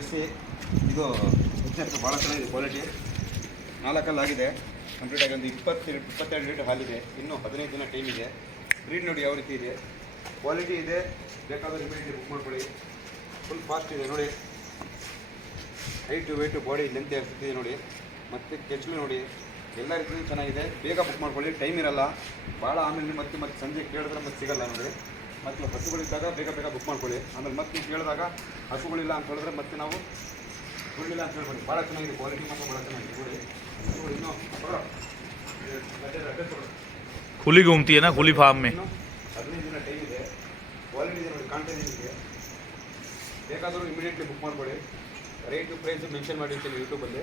Jersey ಇದು ಹೆಚ್ಚಿನ ಭಾಳ ಚೆನ್ನಾಗಿದೆ ಕ್ವಾಲಿಟಿ ನಾಲ್ಕಲ್ಲಿ ಆಗಿದೆ. ಕಂಪ್ಲೀಟ್ ಆಗಿ ಒಂದು ಇಪ್ಪತ್ತೆರಡು ಇಪ್ಪತ್ತೆರಡು ಲೀಟರ್ ಹಾಲಿದೆ ಇನ್ನೂ ಹದಿನೈದು ದಿನ ಟೈಮ್ ಇದೆ. ಬ್ರೀಡ್ ನೋಡಿ ಯಾವ ರೀತಿ ಇದೆ. ಕ್ವಾಲಿಟಿ ಇದೆ. ಬೇಕಾದರೆ ಇಮಿಡಿಯೇಟ್ಲಿ ಬುಕ್ ಮಾಡ್ಕೊಳ್ಳಿ. ಫುಲ್ ಫಾಸ್ಟ್ ಇದೆ ನೋಡಿ. ಹೈಟು ವೆಯ್ಟು ಬಾಡಿ ಲೆಂತ್ ಇರ್ತಿದೆ ನೋಡಿ. ಮತ್ತು ಕೆಚ್ಚಲು ನೋಡಿ. ಎಲ್ಲ ರೀತಿಯೂ ಚೆನ್ನಾಗಿದೆ. ಬೇಗ ಬುಕ್ ಮಾಡ್ಕೊಳ್ಳಿ. ಟೈಮ್ ಇರಲ್ಲ. ಭಾಳ ಆಮೇಲೆ ಮತ್ತೆ ಮತ್ತೆ ಸಂಜೆ ಕೇಳಿದ್ರೆ ಮತ್ತೆ ಸಿಗಲ್ಲ ನೋಡಿ. ಮತ್ತು ಹಸುಗಳಿದ್ದಾಗ ಬೇಗ ಬೇಗ ಬುಕ್ ಮಾಡ್ಕೊಳ್ಳಿ ಆಮೇಲೆ ಮತ್ತೆ ನೀವು ಕೇಳಿದಾಗ ಹಸುಗಳಿಲ್ಲ ಅಂತ ಹೇಳಿದ್ರೆ ಮತ್ತೆ ನಾವು ಕೊಡಲಿಲ್ಲ ಅಂತ ಹೇಳ್ಬೋದು ಭಾಳ ಚೆನ್ನಾಗಿದೆ ಕ್ವಾಲಿಟಿ ಮಾತ್ರ ಭಾಳ ಚೆನ್ನಾಗಿದೆ ನೋಡಿ ಹಸುಗಳು ಇನ್ನೂ ಬರೋ. ಅಡ್ರೆಸ್ ಅಡ್ರೆಸ್ ಕೊಡು. खुली घूमती है ना खुली फार्म में ಇನ್ನು ಹದಿನೈದು ದಿನ ಟೈಮ್ ಇದೆ ಕ್ವಾಲಿಟಿ ಇದೆ ನೋಡಿ ಕಾಣ್ತಾ ಇದೆ ನಿಮಗೆ ಬೇಕಾದರೂ ಇಮಿಡಿಯೇಟ್ಲಿ ಬುಕ್ ಮಾಡ್ಕೊಳ್ಳಿ ರೇಟು ಪ್ರೈಸ್ ಮೆನ್ಷನ್ ಮಾಡಿರ್ತೀನಿ ಯೂಟ್ಯೂಬಲ್ಲಿ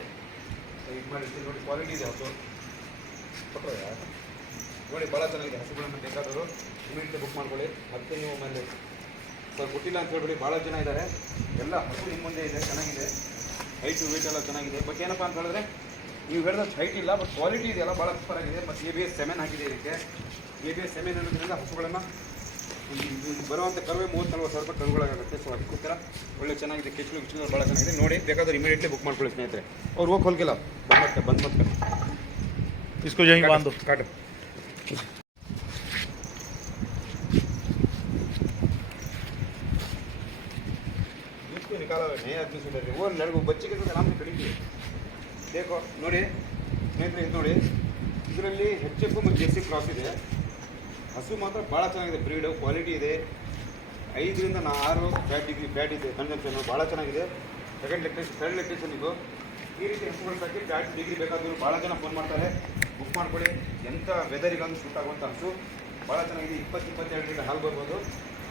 ಇದು ಮಾಡಿರ್ತೀನಿ ನೋಡಿ ಕ್ವಾಲಿಟಿ ಇದೆ ಹಸು ಕೊಟ್ಟರೆ ನೋಡಿ ಭಾಳ ಚೆನ್ನಾಗಿದೆ. ಹಸುಗಳನ್ನು ಬೇಕಾದವರು ಇಮಿಡಿಯೇಟ್ಲಿ ಬುಕ್ ಮಾಡ್ಕೊಳ್ಳಿ. ಮತ್ತೆ ನೀವು ಮನೆ ಸರ್ ಕೊಟ್ಟಿಲ್ಲ ಅಂತ ಹೇಳ್ಬಿಡಿ ಭಾಳ ಜನ ಇದ್ದಾರೆ. ಎಲ್ಲ ಹಸು ನಿಮ್ಮ ಮುಂದೆ ಇದೆ ಚೆನ್ನಾಗಿದೆ. ಹೈಟು ವೇಟ್ ಎಲ್ಲ ಚೆನ್ನಾಗಿದೆ. ಬಟ್ ಏನಪ್ಪ ಅಂತ ಹೇಳಿದ್ರೆ ನೀವು ಹೇಳಿದಷ್ಟು ಹೈಟ್ ಇಲ್ಲ ಬಟ್ ಕ್ವಾಲಿಟಿ ಇದೆಯಲ್ಲ ಭಾಳ ಸೂಪರ್ ಆಗಿದೆ. ಮತ್ತು ಎ ಬಿ ಎಸ್ ಸೆವೆನ್ ಆಗಿದೆ ಇದಕ್ಕೆ. ಎ ಬಿ ಎಸ್ ಸೆವೆನ್ ಅನ್ನೋದ್ರಿಂದ ಹಸುಗಳನ್ನು ಬರುವಂಥ ಕರುವೆ ಮೂವತ್ತು ನಲ್ವತ್ತು ಸಾವಿರ ರೂಪಾಯಿ ಕರುಗಳಾಗುತ್ತೆ. ಸೊ ಅದಕ್ಕೋಸ್ಕರ ಒಳ್ಳೆ ಚೆನ್ನಾಗಿದೆ. ಕೆಚ್ಚಲು ಕಿಚ್ಚಲು ಭಾಳ ಚೆನ್ನಾಗಿದೆ. ನೋಡಿ ಬೇಕಾದ್ರೆ ಇಮಿಡಿಯೇಟ್ಲಿ ಬುಕ್ ಮಾಡ್ಕೊಳ್ಳಿ ಸ್ನೇಹಿತರೆ. ಅವ್ರು ಹೋಗಿ ಹೋಗಿಲ್ಲ ಬಂದ್ ಬಂದು ಇಸ್ಕೋ ಜೈ ಬಂದು. ಕಾಟ ಹಾಕ್ತೀನಿ ಬೇಕೋ ನೋಡಿ ಸ್ನೇಹಿತರೆ ಇದು ನೋಡಿ ಇದರಲ್ಲಿ ಹೆಚ್ಚಕ್ಕೂ ಮತ್ತು ಜೆರ್ಸಿ ಕ್ರಾಸ್ ಇದೆ ಹಸು ಮಾತ್ರ ಭಾಳ ಚೆನ್ನಾಗಿದೆ ಬ್ರೀಡು ಕ್ವಾಲಿಟಿ ಇದೆ ಐದರಿಂದ ನಾ ಆರು ಬ್ಯಾಟ್ ಇದೆ ಬ್ಯಾಟ್ ಇದೆ ಕನ್ಸನ್ಷನ್ನು ಭಾಳ ಚೆನ್ನಾಗಿದೆ ಸೆಕೆಂಡ್ ಲೆಕ್ಟೇಷನ್ ಥರ್ಡ್ ಲೆಕ್ಟೇಷನ್ ಇದು ಈ ರೀತಿ ಹಸುಗಳು ಸಾಕಿ ಬ್ಯಾಟ್ ಡಿಗ್ರಿ ಬೇಕಾದರೂ ಭಾಳ ಜನ ಫೋನ್ ಮಾಡ್ತಾರೆ ಬುಕ್ ಮಾಡ್ಕೊಳ್ಳಿ ಎಂಥ ವೆದರಿಗಂದು ಸೂಟ್ ಆಗುವಂಥ ಹಸು ಭಾಳ ಚೆನ್ನಾಗಿದೆ ಇಪ್ಪತ್ತು ಇಪ್ಪತ್ತೆರಡು ಲೀಟರ್ ಹಾಲು ಬರ್ಬೋದು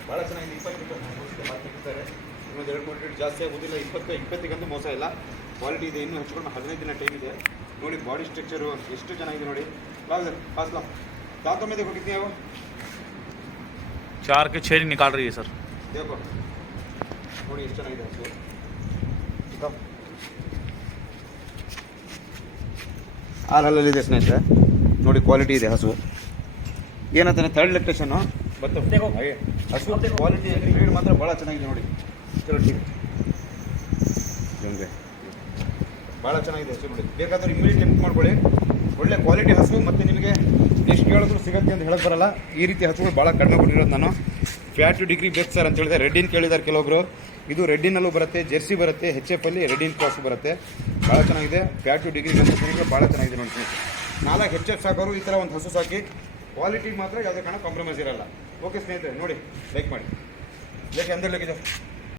ಭಾಳ ಚೆನ್ನಾಗಿದೆ ಇಪ್ಪತ್ತು ಲೀಟರ್ ಹಾಲು ಇರ್ತಾರೆ ಇನ್ನೊಂದು ಎರಡು ಮೂರು ಲೀಟರ್ ಜಾಸ್ತಿ ಆಗೋದಿಲ್ಲ ಇಪ್ಪತ್ತು ಇಪ್ಪತ್ತಿಗಂತೂ ಮೋಸ ಇಲ್ಲ ಕ್ವಾಲಿಟಿ ಇದೆ ಇನ್ನೂ ಹೆಚ್ಚುಕೊಂಡು ಹದಿನೈದು ದಿನ ಟೈಮ್ ಇದೆ ನೋಡಿ ಬಾಡಿ ಸ್ಟ್ರಕ್ಚರು ಎಷ್ಟು ಚೆನ್ನಾಗಿದೆ ನೋಡಿ ಲಾಗ್ ಪಾಸ್ ಲಾ दांतों में देखो कितनी है वो चार के छः निकाल रही है सर देखो ನೋಡಿ ಎಷ್ಟು ಚೆನ್ನಾಗಿದೆ ಹಸು ಇದಾವ್. ಹಾಲಲ್ಲಿದೆ ಸ್ನೇಹಿತರೆ. ನೋಡಿ ಕ್ವಾಲಿಟಿ ಇದೆ ಹಸು. ಏನಂತಾನೆ ಥರ್ಡ್ ಲೆಕ್ಟೇಷನ್ನು ಬತ್ತು. ಹಾಗೆ. ಹಸು ಕ್ವಾಲಿಟಿ ಬ್ರೀಡ್ ಮಾತ್ರ ಭಾಳ ಚೆನ್ನಾಗಿದೆ ನೋಡಿ. ಚಲೋ ಟೀಕ್ ನಿಮಗೆ ಭಾಳ ಚೆನ್ನಾಗಿದೆ ಹಸು ನೋಡಿ. ಬೇಕಾದ್ರೆ ಇಮಿಡಿಯೇಟ್ಲಿ ಬುಕ್ ಮಾಡ್ಕೊಳ್ಳಿ. ಒಳ್ಳೆ ಕ್ವಾಲಿಟಿ ಹಸು ಮತ್ತು ನಿಮಗೆ ಎಷ್ಟು ಕೇಳಿದ್ರು ಸಿಗುತ್ತೆ ಅಂತ ಹೇಳಕ್ಕೆ ಬರಲ್ಲ. ಈ ರೀತಿ ಹಸುಗಳು ಭಾಳ ಕಡಿಮೆ ಕೊಟ್ಟಿರೋದು ನಾನು. ಫ್ಯಾಟ್ ಡಿಗ್ರಿ ಬೇಕು ಸರ್ ಅಂತ ಹೇಳಿದ್ರೆ ರೆಡ್ಡಿನ ಕೇಳಿದ್ದಾರೆ ಕೆಲವೊಬ್ರು. ಇದು ರೆಡ್ಡಿನಲ್ಲೂ ಬರುತ್ತೆ, ಜೆರ್ಸಿ ಬರುತ್ತೆ ಹೆಚ್ ಎಫ್ ಅಲ್ಲಿ ರೆಡ್ಡಿನ್ ಕ್ರಾಸ್ ಬರುತ್ತೆ. ಭಾಳ ಚೆನ್ನಾಗಿದೆ. ಫ್ಯಾಟು ಡಿಗ್ರಿ ಬಂದ ಭಾಳ ಚೆನ್ನಾಗಿದೆ ನೋಡಿ. ನಾಲ್ಕು ಹೆಚ್ ಎಫ್ ಸಾಕೋರು ಈ ಥರ ಒಂದು ಹಸು ಸಾಕಿ. ಕ್ವಾಲಿಟಿ ಮಾತ್ರ ಯಾವುದೇ ಕಾರಣ ಕಾಂಪ್ರಮೈಸ್ ಇರಲ್ಲ. ಓಕೆ ಸ್ನೇಹಿತರೆ, ನೋಡಿ ಲೈಕ್ ಮಾಡಿ. ಲೈಕ್ ಅಂದರೆ ಲೈಕ್